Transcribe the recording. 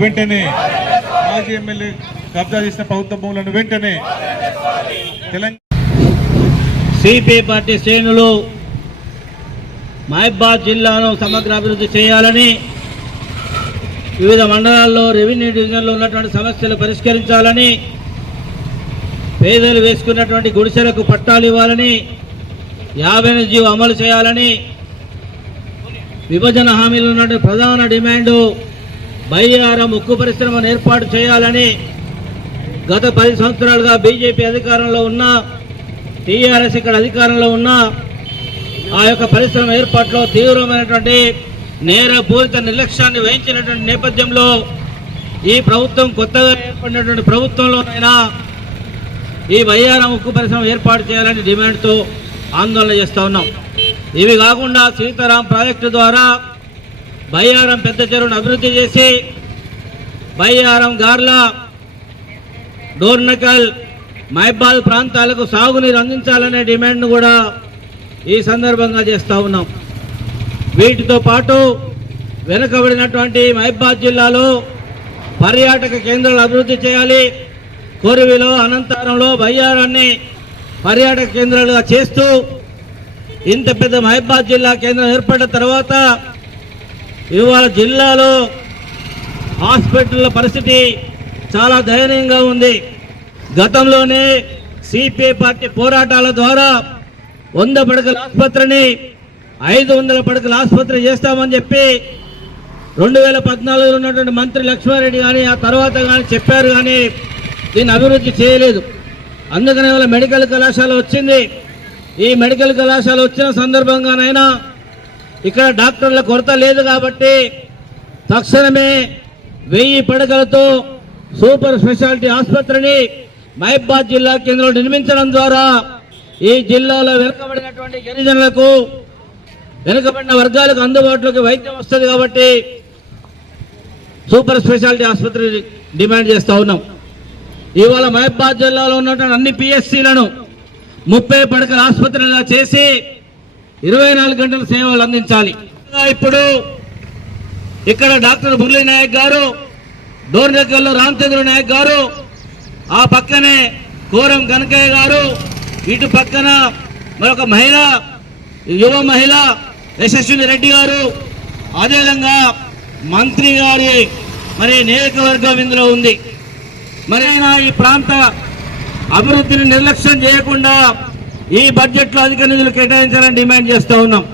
వెంటనే మాజీ ఎమ్మెల్యే కబ్జా చేసిన ప్రభుత్వ భూములను వెంటనే తెలంగాణ సిపిఐ పార్టీ శ్రేణులు మహబూబాబాద్ జిల్లాను సమగ్ర అభివృద్ధి చేయాలని, వివిధ మండలాల్లో రెవెన్యూ డివిజన్లో ఉన్నటువంటి సమస్యలు పరిష్కరించాలని, పేదలు వేసుకున్నటువంటి గుడిసెలకు పట్టాలు ఇవ్వాలని, 50 అమలు చేయాలని, విభజన హామీలు ఉన్నటువంటి ప్రధాన డిమాండు బయ్యారం ఉక్కు పరిశ్రమను ఏర్పాటు చేయాలని గత 10 సంవత్సరాలుగా బీజేపీ అధికారంలో ఉన్న, టీఆర్ఎస్ ఇక్కడ అధికారంలో ఉన్న ఆ యొక్క పరిశ్రమ ఏర్పాటులో తీవ్రమైనటువంటి నేరపూరిత నిర్లక్ష్యాన్ని వహించినటువంటి నేపథ్యంలో ఈ ప్రభుత్వం కొత్తగా ఏర్పడినటువంటి ప్రభుత్వంలోనైనా ఈ బయ్యారం ఉక్కు పరిశ్రమ ఏర్పాటు చేయాలని డిమాండ్తో ఆందోళన చేస్తూ ఉన్నాం. ఇవి కాకుండా సీతారాం ప్రాజెక్టు ద్వారా బయ్యారం పెద్ద చెరువును అభివృద్ధి చేసి బయ్యారం గార్ల డోర్నకల్ మహబూబాబాద్ ప్రాంతాలకు సాగునీరు అందించాలనే డిమాండ్ను కూడా ఈ సందర్భంగా చేస్తూ ఉన్నాం. వీటితో పాటు వెనుకబడినటువంటి మహబూబాబాద్ జిల్లాలో పర్యాటక కేంద్రాలు అభివృద్ధి చేయాలి. కొరివిలో, అనంతపురంలో బయ్యారాన్ని పర్యాటక కేంద్రాలుగా చేస్తూ ఇంత పెద్ద మహబూబాబాద్ జిల్లా కేంద్రం ఏర్పడిన తర్వాత ఇవాళ జిల్లాలో హాస్పిటల్ల పరిస్థితి చాలా దయనీయంగా ఉంది. గతంలోనే సిపిఐ పార్టీ పోరాటాల ద్వారా 100 పడకల ఆసుపత్రిని 500 పడకల ఆసుపత్రి చేస్తామని చెప్పి 2014లో ఉన్నటువంటి మంత్రి లక్ష్మారెడ్డి కానీ ఆ తర్వాత కానీ చెప్పారు, కానీ దీన్ని అభివృద్ధి చేయలేదు. అందుకనే వాళ్ళ మెడికల్ కళాశాల వచ్చింది. ఈ మెడికల్ కళాశాల వచ్చిన సందర్భంగానైనా ఇక్కడ డాక్టర్ల కొరత లేదు కాబట్టి తక్షణమే 1000 పడకలతో సూపర్ స్పెషాలిటీ ఆసుపత్రిని మహబూబాబాద్ జిల్లా కేంద్రంలో నిర్మించడం ద్వారా ఈ జిల్లాలో వెనుకబడినటువంటి గిరిజనులకు, వెనుకబడిన వర్గాలకు అందుబాటులోకి వైద్యం వస్తుంది కాబట్టి సూపర్ స్పెషాలిటీ ఆసుపత్రి డిమాండ్ చేస్తూ ఉన్నాం. ఇవాళ మహబూబాబాద్ జిల్లాలో ఉన్నటువంటి అన్ని పిఎస్సీలను 30 పడకల ఆసుపత్రిగా చేసి 24 గంటల సేవలు అందించాలి. ఇప్పుడు ఇక్కడ డాక్టర్ మురళీ నాయక్ గారు, డోర్నకల్లో రామచంద్ర నాయక్ గారు, ఆ పక్కనే కోరం కనకయ్య గారు, ఇటు పక్కన మరొక మహిళ, యువ మహిళ యశస్విని రెడ్డి గారు, అదేవిధంగా మంత్రి గారి మరి నియోజకవర్గం ఇందులో ఉంది. మరి ఈ ప్రాంత అభివృద్ధిని నిర్లక్ష్యం చేయకుండా ఈ బడ్జెట్లో అధిక నిధులు కేటాయించాలని డిమాండ్ చేస్తూ ఉన్నాం.